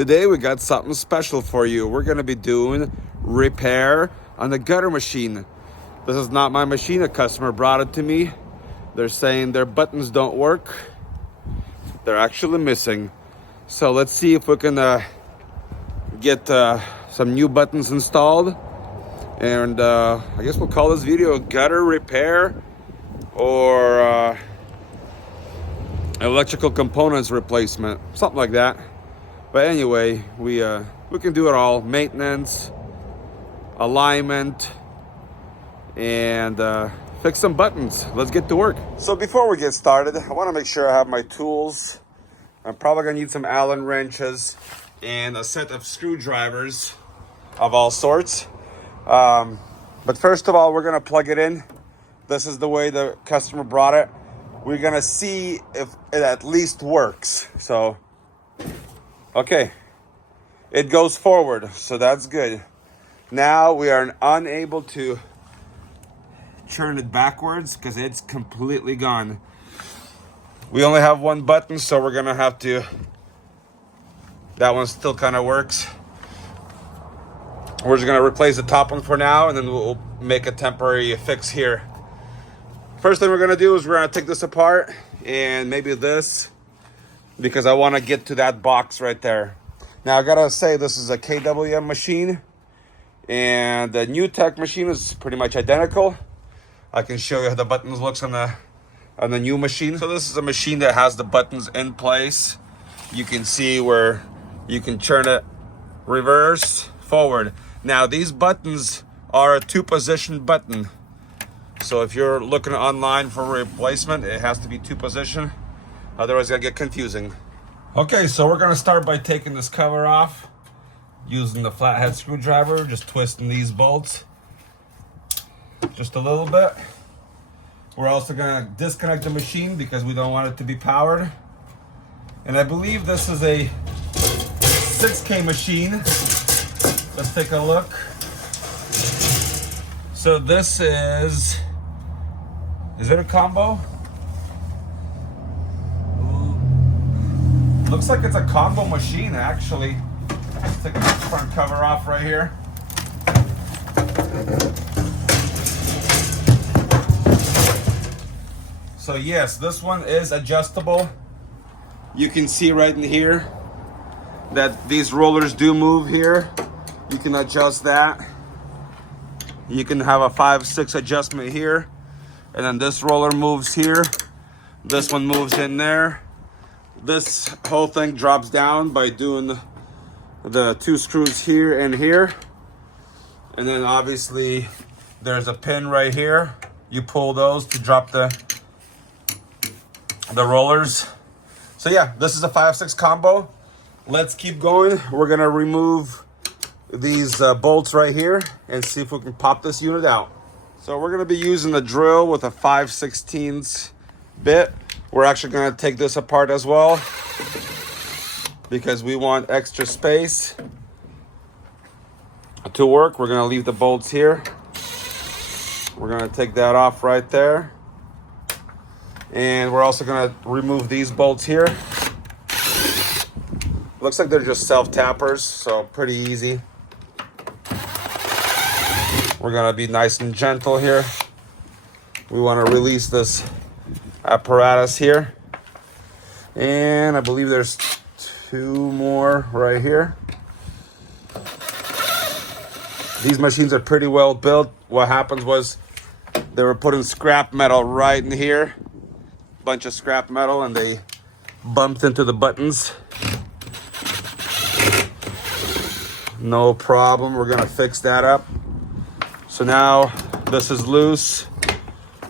Today we got something special for you. We're gonna be doing repair on the gutter machine. This is not my machine. A customer brought it to me. They're saying their buttons don't work. They're actually missing. So let's see if we can get some new buttons installed. And I guess we'll call this video gutter repair or electrical components replacement, something like that. But anyway, we can do it all: maintenance, alignment, and fix some buttons. Let's get to work. So before we get started, I want to make sure I have my tools. I'm probably gonna need some Allen wrenches and a set of screwdrivers of all sorts. But first of all, we're gonna plug it in. This is the way the customer brought it. We're gonna see if it at least works. So, okay, it goes forward, so that's good. Now we are unable to turn it backwards because it's completely gone. We only have one button, so we're gonna have to, that one still kind of works. We're just gonna replace the top one for now, and then we'll make a temporary fix here. First thing we're gonna do is we're gonna take this apart, and maybe this, because I wanna get to that box right there. Now I gotta say, this is a KWM machine, and the new tech machine is pretty much identical. I can show you how the buttons looks on the new machine. So this is a machine that has the buttons in place. You can see where you can turn it reverse, forward. Now these buttons are a 2-position button. So if you're looking online for a replacement, it has to be 2-position. Otherwise it'll get confusing. Okay, so we're gonna start by taking this cover off using the flathead screwdriver, just twisting these bolts just a little bit. We're also gonna disconnect the machine because we don't want it to be powered. And I believe this is a 6K machine. Let's take a look. So this is it a combo? Looks like it's a combo machine actually. Let's take the front cover off right here. So yes, this one is adjustable. You can see right in here that these rollers do move here. You can adjust that. You can have a 5/6 adjustment here, and then this roller moves here. This one moves in there. This whole thing drops down by doing the 2 screws here and here. And then obviously there's a pin right here. You pull those to drop the rollers. So yeah, this is a 5/6 combo. Let's keep going. We're gonna remove these bolts right here and see if we can pop this unit out. So we're gonna be using the drill with a 5/16 bit. We're actually gonna take this apart as well because we want extra space to work. We're gonna leave the bolts here. We're gonna take that off right there. And we're also gonna remove these bolts here. Looks like they're just self-tappers, so pretty easy. We're gonna be nice and gentle here. We wanna release this apparatus here. And I believe there's 2 more right here. These machines are pretty well built. What happened was they were putting scrap metal right in here. Bunch of scrap metal, and they bumped into the buttons. No problem, we're gonna fix that up. So now this is loose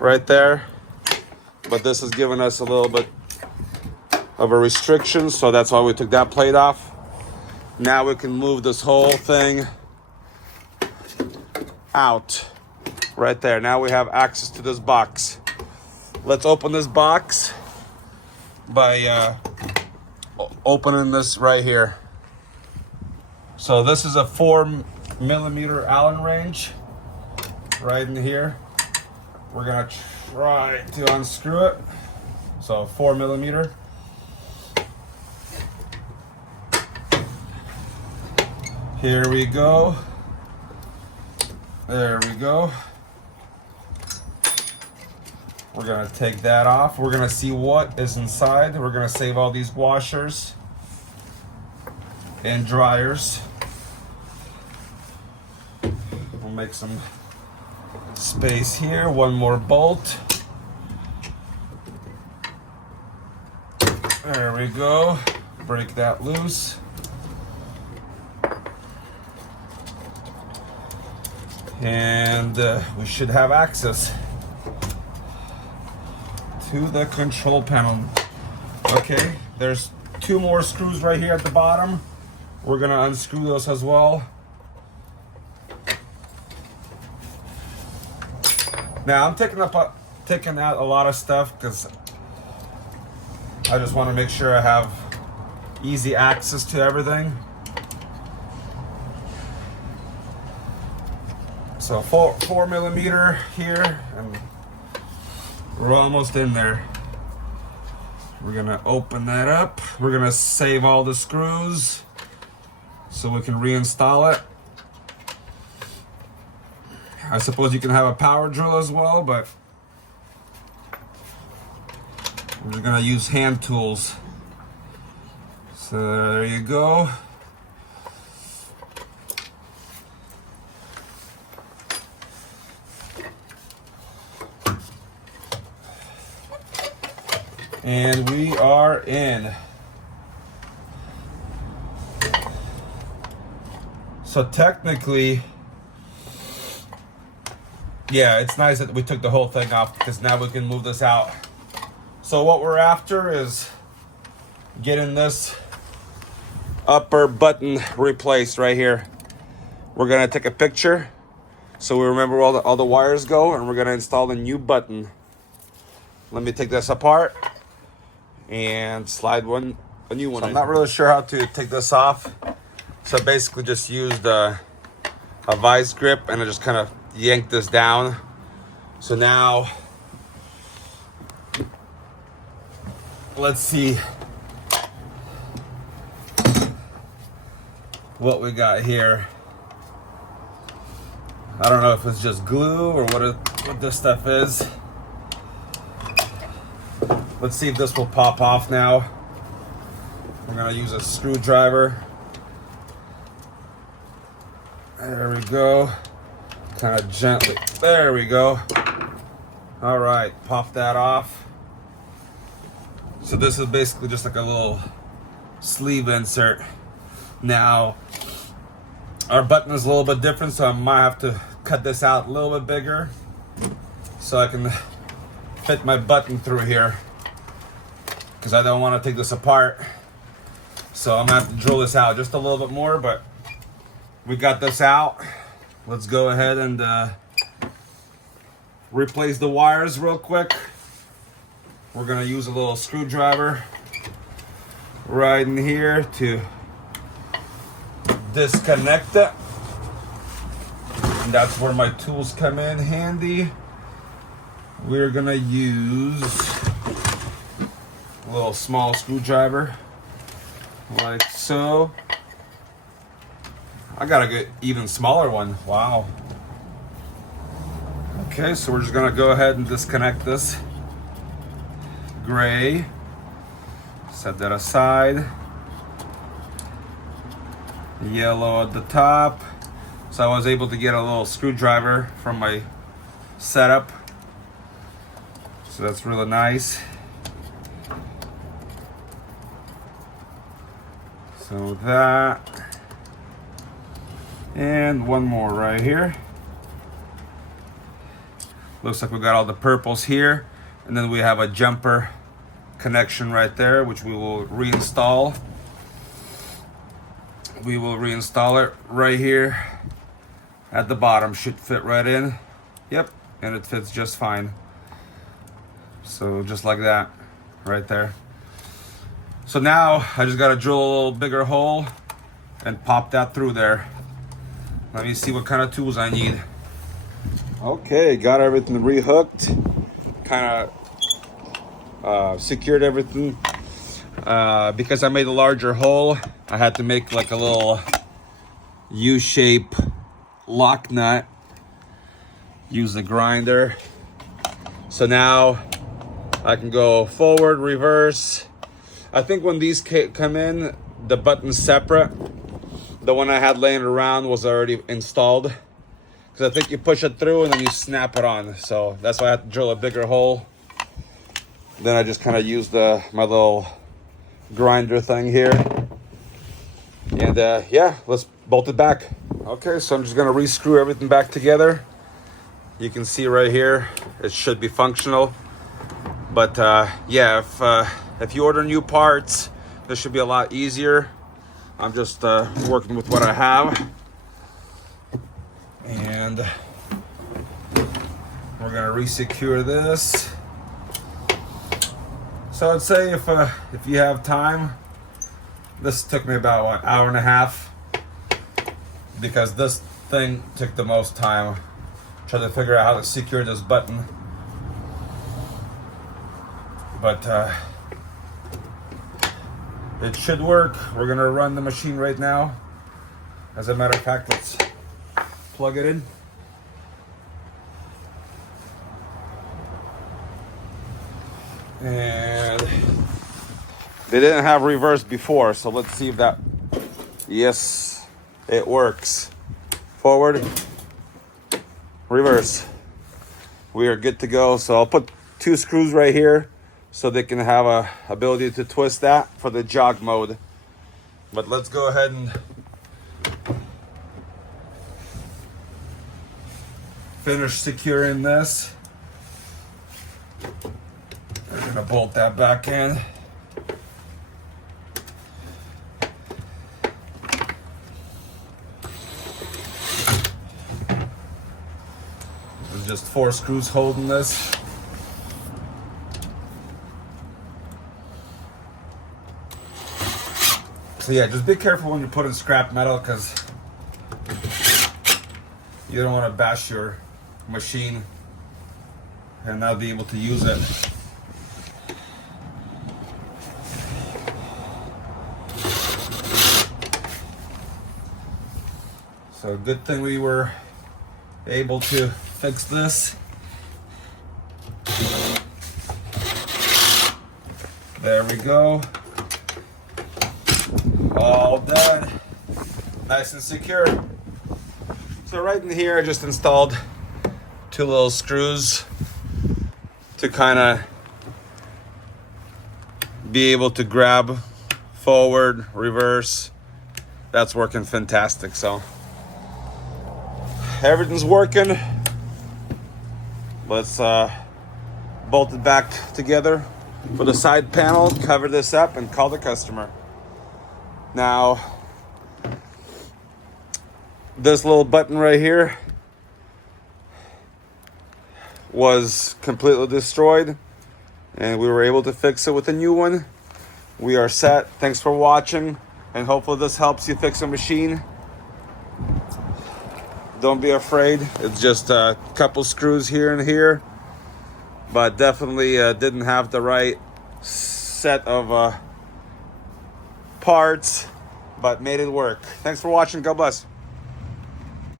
right there, but this is giving us a little bit of a restriction, so that's why we took that plate off. Now we can move this whole thing out right there. Now we have access to this box. Let's open this box by opening this right here. So this is a 4mm Allen wrench right in here. We're gonna try to unscrew it. So 4mm. Here we go. There we go. We're gonna take that off. We're gonna see what is inside. We're gonna save all these washers and dryers. We'll make some space here. One more bolt. There we go. Break that loose. And we should have access to the control panel. Okay, there's 2 more screws right here at the bottom. We're gonna unscrew those as well. Now I'm taking out a lot of stuff because I just want to make sure I have easy access to everything. So 4 millimeter here, and we're almost in there. We're gonna open that up. We're gonna save all the screws so we can reinstall it. I suppose you can have a power drill as well, but we're just gonna use hand tools. So there you go. And we are in. So technically, yeah, it's nice that we took the whole thing off because now we can move this out. So what we're after is getting this upper button replaced right here. We're gonna take a picture so we remember where all the wires go, and we're gonna install the new button. Let me take this apart and slide a new one. So I'm not really sure how to take this off. So I basically just used a vice grip and I just kind of yanked this down. So now, let's see what we got here. I don't know if it's just glue or what this stuff is. Let's see if this will pop off now. I'm gonna use a screwdriver. There we go. Kind of gently. There we go. All right, pop that off. So this is basically just like a little sleeve insert. Now, our button is a little bit different, so I might have to cut this out a little bit bigger so I can fit my button through here, because I don't want to take this apart. So I'm gonna have to drill this out just a little bit more, but we got this out. Let's go ahead and replace the wires real quick. We're gonna use a little screwdriver right in here to disconnect it. And that's where my tools come in handy. We're gonna use a little small screwdriver like so. I gotta get even smaller one. Wow. Okay, so we're just gonna go ahead and disconnect this gray. Set that aside. Yellow at the top. So I was able to get a little screwdriver from my setup. So that's really nice. So that. And one more right here. Looks like we got all the purples here. And then we have a jumper connection right there, which we will reinstall. We will reinstall it right here at the bottom. Should fit right in. Yep, and it fits just fine. So just like that, right there. So now I just gotta drill a little bigger hole and pop that through there. Let me see what kind of tools I need. Okay, got everything rehooked. Kind of secured everything. Because I made a larger hole, I had to make like a little, U-shape lock nut. Use the grinder. So now I can go forward, reverse. I think when these come in, the button's separate. The one I had laying around was already installed. Because I think you push it through and then you snap it on. So that's why I had to drill a bigger hole. Then I just kind of used my little grinder thing here. And yeah, let's bolt it back. Okay, so I'm just gonna re-screw everything back together. You can see right here, it should be functional. But yeah, if you order new parts, this should be a lot easier. I'm just working with what I have. And we're gonna re-secure this. So I'd say if you have time, this took me about an hour and a half, because this thing took the most time. Trying to figure out how to secure this button. But it should work. We're gonna run the machine right now. As a matter of fact, let's plug it in. And they didn't have reverse before, so let's see if that, yes, it works. Forward, reverse. We are good to go. So I'll put 2 screws right here so they can have a ability to twist that for the jog mode. But let's go ahead and finish securing this. We're gonna bolt that back in. There's just 4 screws holding this. So yeah, just be careful when you put in scrap metal, because you don't want to bash your machine and not be able to use it. So good thing we were able to fix this. There we go. All done. Nice and secure. So right in here, I just installed 2 little screws to kind of be able to grab forward, reverse. That's working fantastic. So everything's working. Let's bolt it back together for the side panel, cover this up, and call the customer. Now, this little button right here was completely destroyed, and we were able to fix it with a new one. We are set. Thanks for watching, and hopefully this helps you fix a machine. Don't be afraid. It's just a couple screws here and here, but definitely didn't have the right set of parts, but made it work. Thanks for watching. God bless.